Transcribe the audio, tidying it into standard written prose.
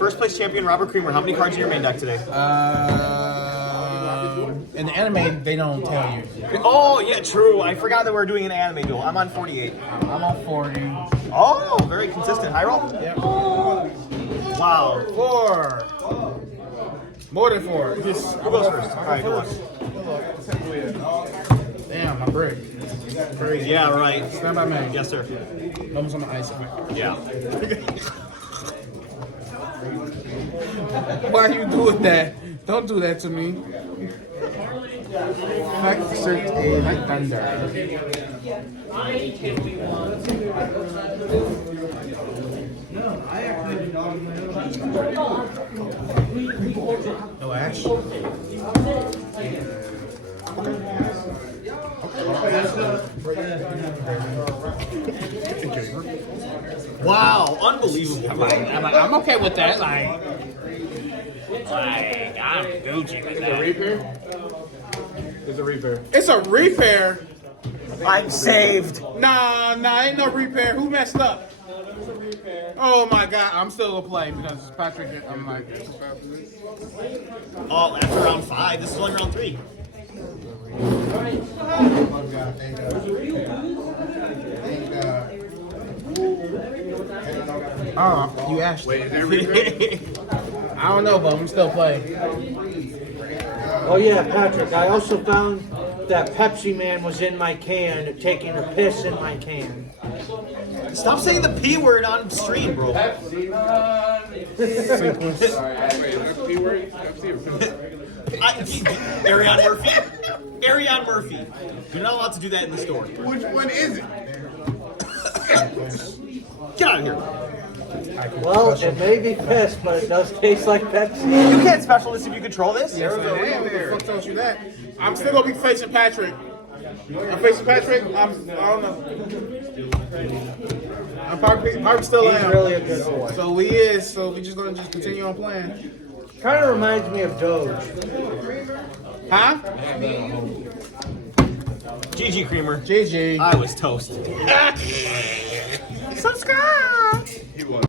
First place champion Robert Creamer. How many cards in your main deck today? In the anime, they don't tell you. Oh yeah, true. I forgot that we were doing an anime duel. I'm on 48. I'm on 40. Oh, very consistent. High roll. Yep. Wow. 4. More than 4. Who goes first? All right, go on. Damn, my break. Crazy. Yeah, right. Stand by me. Yes, sir. Almost on the ice. Yeah. Why are you doing that? Don't do that to me. Fact search a Night Thunder. No Ash. Wow, unbelievable. I'm okay with that. Like I'm Gucci with that. It's a repair. it's a repair. I'm saved. Nah, ain't no repair. Who messed up? Oh my god, I'm still gonna play because Patrick. I'm like. Oh, after round 5, this is only round 3. Oh, you asked. Wait, is that repair? I don't know, but I'm still playing. Oh yeah, Patrick, I also found that Pepsi Man was in my can, taking a piss in my can. Stop saying the P word on stream, bro. Wait, is that P word? Ariane Murphy. Ariane Murphy. You're not allowed to do that in the store. Which one is it? Get out of here. Well, it may be piss, but it does taste like Pepsi. You can't special this if you control this. Who the fuck tells you that? I'm still gonna be facing Patrick. I'm facing Patrick. I don't know. I'm probably still He's am. really a good boy. So we just gonna continue on playing. Kind of reminds me of Doge. Huh? GG Creamer. GG. I was toast. Subscribe. He was.